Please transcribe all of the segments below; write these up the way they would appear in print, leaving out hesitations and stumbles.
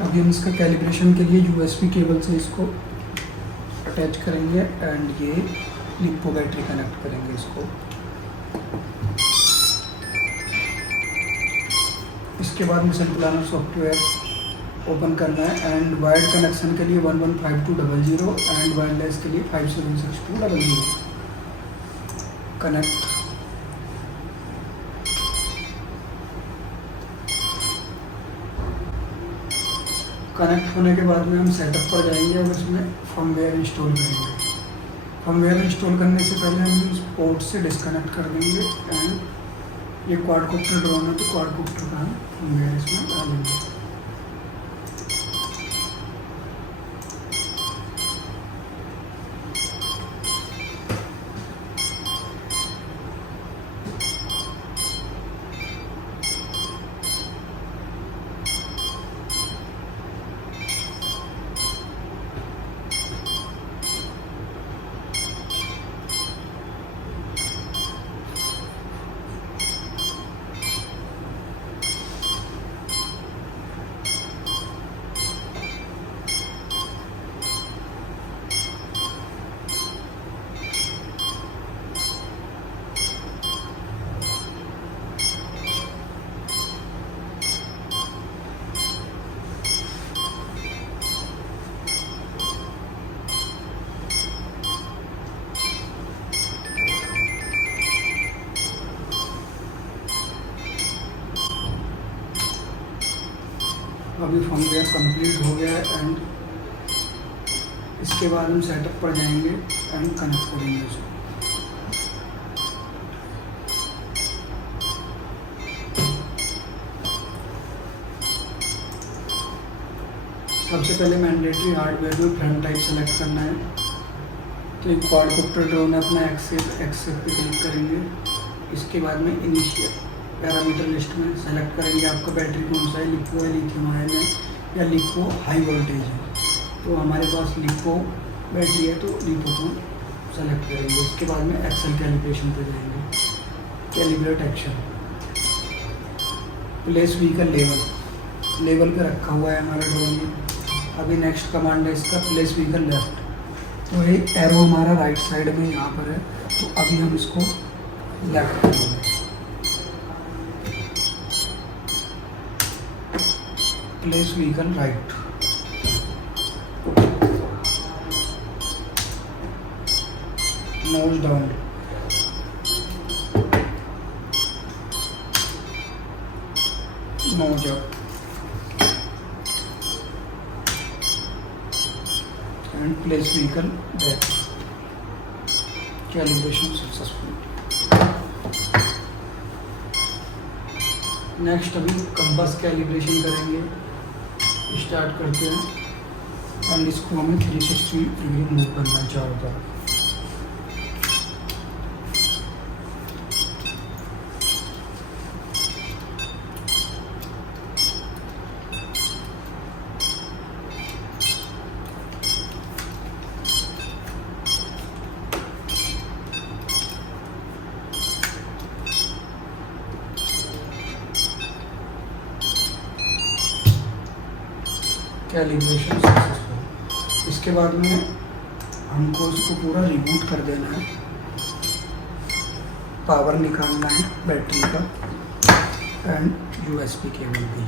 अभी हम इसका कैलिब्रेशन के लिए यूएसबी केबल से इसको अटैच करेंगे एंड ये लिपो बैटरी कनेक्ट करेंगे इसको। इसके बाद में सेल प्लानर सॉफ्टवेयर ओपन करना है एंड वायर्ड कनेक्शन के लिए 115200 एंड वायरलेस के लिए 576200 कनेक्ट। कनेक्ट होने के बाद में हम सेटअप पर जाएंगे और उसमें फर्मवेयर इंस्टॉल करेंगे। फर्मवेयर इंस्टॉल करने से पहले हम इस पोर्ट से डिस्कनेक्ट कर देंगे एंड ये क्वाडकोप्टर ड्रोन है तो क्वाडकोप्टर का हम फर्मवेयर इसमें डालेंगे। अभी फर्मवेयर कंप्लीट हो गया है एंड इसके बाद हम सेटअप पर जाएंगे एंड कनेक्ट करेंगे उसको। सबसे पहले मैंडेटरी हार्डवेयर में फ्रंट टाइप सेलेक्ट करना है तो एक क्वाडकोप्टर ड्रोन है अपना एक्सेप्ट पे क्लिक करेंगे। इसके बाद में इनिशियल पैरामीटर लिस्ट में सेलेक्ट करेंगे आपका बैटरी कौन सा है, लिपो है, लिथियम आयन है या लिपो हाई वोल्टेज है। तो हमारे पास लिपो बैटरी है तो लिपो को सेलेक्ट करेंगे। इसके बाद में एक्सेल कैलिब्रेशन पे जाएंगे, calibrate action, place vehicle level पे रखा हुआ है हमारा ड्रोन में। अभी नेक्स्ट कमांड है इसका प्लेस व्हीकल लेफ्ट, तो ये एरो हमारा राइट साइड में यहाँ पर है तो अभी हम इसको लेफ्ट करेंगे। Place vehicle right, nose down, nose up and place vehicle back. Calibration successful. Next अभी कंपास कैलिब्रेशन करेंगे, स्टार्ट करते हैं एंड इसको हमें 360 डिग्री मूव करना है चारों तरफ। Calibration successful. इसके बाद में हमको इसको पूरा रिबूट कर देना है, पावर निकालना है बैटरी का एंड यूएसबी केबल भी।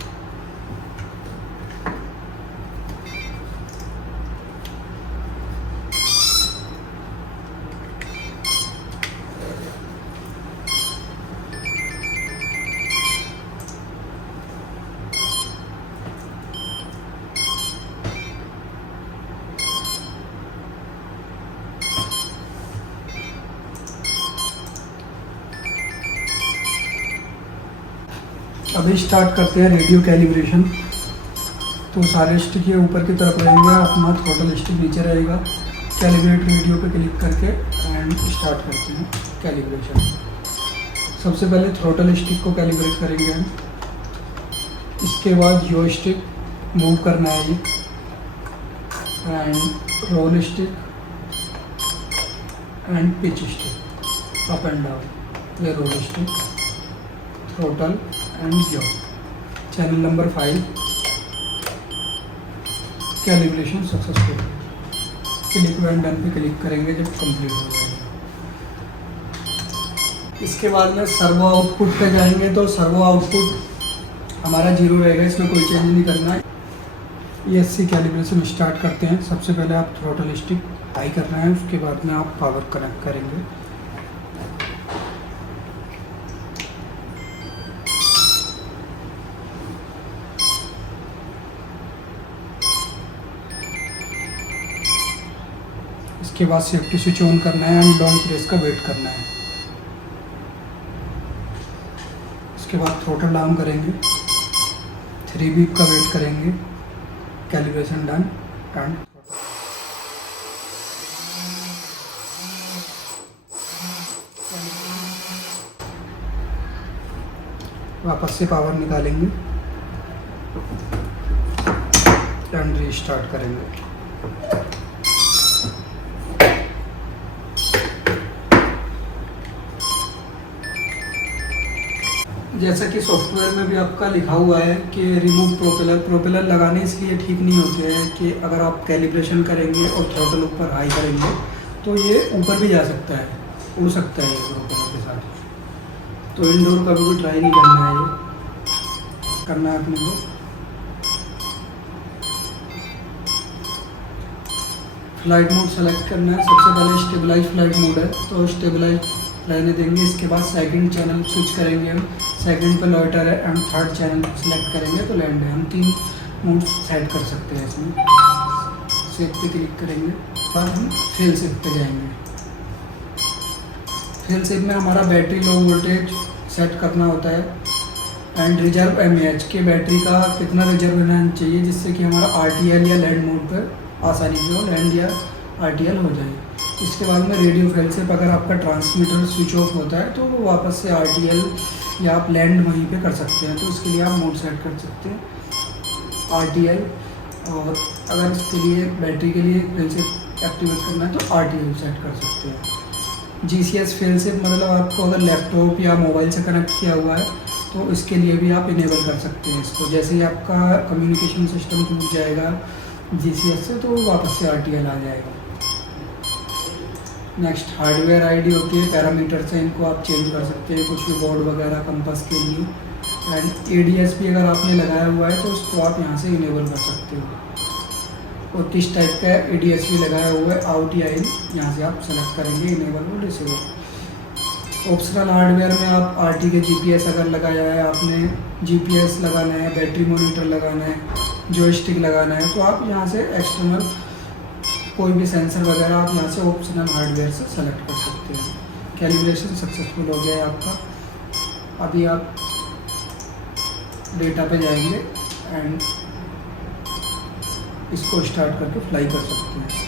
अभी स्टार्ट करते हैं रेडियो कैलिब्रेशन। तो सारे स्टिक ये ऊपर की तरफ रहेंगे, अपना थ्रोटल स्टिक नीचे रहेगा। कैलिब्रेट रेडियो पे क्लिक करके एंड स्टार्ट करते हैं कैलिब्रेशन। सबसे पहले थ्रोटल स्टिक को कैलिब्रेट करेंगे हम। इसके बाद जो स्टिक मूव करना है ये and roll stick and pitch stick up and down, ये roll stick, throttle and yaw. Channel number 5 calibration successful. Click and done पे क्लिक करेंगे जब कंप्लीट हो जाएगा। इसके बाद में सर्वो आउटपुट पे जाएंगे तो सर्वो आउटपुट हमारा 0 रहेगा, इसमें कोई चेंज नहीं करना है। ESC कैलिब्रेशन स्टार्ट करते हैं। सबसे पहले आप थ्रोटल स्टिक हाई करना है, उसके बाद में आप पावर कनेक्ट करेंगे। इसके बाद सेफ्टी स्विच ऑन करना है एंड डाउन प्रेस का वेट करना है। इसके बाद थ्रोटल डाउन करेंगे, 3 बीप का वेट करेंगे, कैलिब्रेशन डन एंड वापस से पावर निकालेंगे एंड रीस्टार्ट करेंगे। जैसा कि सॉफ्टवेयर में भी आपका लिखा हुआ है कि रिमूव प्रोपेलर लगाने इसलिए ठीक नहीं होते हैं कि अगर आप कैलिब्रेशन करेंगे और थ्रोटल ऊपर हाई करेंगे तो ये ऊपर भी जा सकता है, उड़ सकता है ये प्रोपेलर के साथ। तो इंडोर कभी भी ट्राई नहीं करना है, ये करना है अपने को। फ्लाइट मोड सेलेक्ट करना है। सबसे पहले स्टेबलाइज फ्लाइट मोड है तो स्टेबलाइज रहने देंगे। इसके बाद सेकंड चैनल स्विच करेंगे हम, सेकंड पे लॉइटर है एंड थर्ड चैनल सेलेक्ट करेंगे तो लैंड है। हम 3 मोड सेट कर सकते हैं इसमें। सेव पे क्लिक करेंगे और हम फेल सेव पे जाएंगे। फेल सेव में हमारा बैटरी लो वोल्टेज सेट करना होता है एंड रिजर्व MAH के बैटरी का कितना रिजर्व रहना चाहिए जिससे कि हमारा RTL या लैंड मोड पर आसानी से हो लैंड या RTL हो जाए। इसके बाद में रेडियो फेल सेव, अगर आपका ट्रांसमीटर स्विच ऑफ होता है तो वो वापस से RTL या आप लैंड वहीं पे कर सकते हैं। तो इसके लिए आप मोड सेट कर सकते हैं RTL, और अगर इसके लिए बैटरी के लिए फेल सेव एक्टिवेट करना है तो RTL सेट कर सकते हैं। GCS फेल सेव मतलब आपको अगर लैपटॉप या मोबाइल से कनेक्ट किया हुआ है तो इसके लिए भी आप इनेबल कर सकते हैं इसको। जैसे ही आपका कम्युनिकेशन सिस्टम टूट जाएगा GCS से तो वापस से RTL आ जाएगा। नेक्स्ट हार्डवेयर आईडी होती है, पैरामीटर से इनको आप चेंज कर सकते हैं कुछ भी बोर्ड वगैरह कंपास के लिए। एंड ADS भी अगर आपने लगाया हुआ है तो उसको आप यहाँ से इनेबल कर सकते हो। और किस टाइप का ADS भी लगाया हुआ है आउट या इन, यहाँ से आप सेलेक्ट करेंगे इनेबल और डिसेबल। ऑप्शनल हार्डवेयर में आप RT के GPS अगर लगाया है आपने, GPS लगाना है, बैटरी मॉनिटर लगाना है, जॉयस्टिक लगाना है तो आप यहाँ से एक्सटर्नल कोई भी सेंसर वगैरह आप यहाँ से ऑप्शनल हार्डवेयर से सेलेक्ट कर सकते हैं। कैलिब्रेशन सक्सेसफुल हो गया है आपका। अभी आप डेटा पे जाएंगे एंड इसको स्टार्ट करके फ्लाई कर सकते हैं।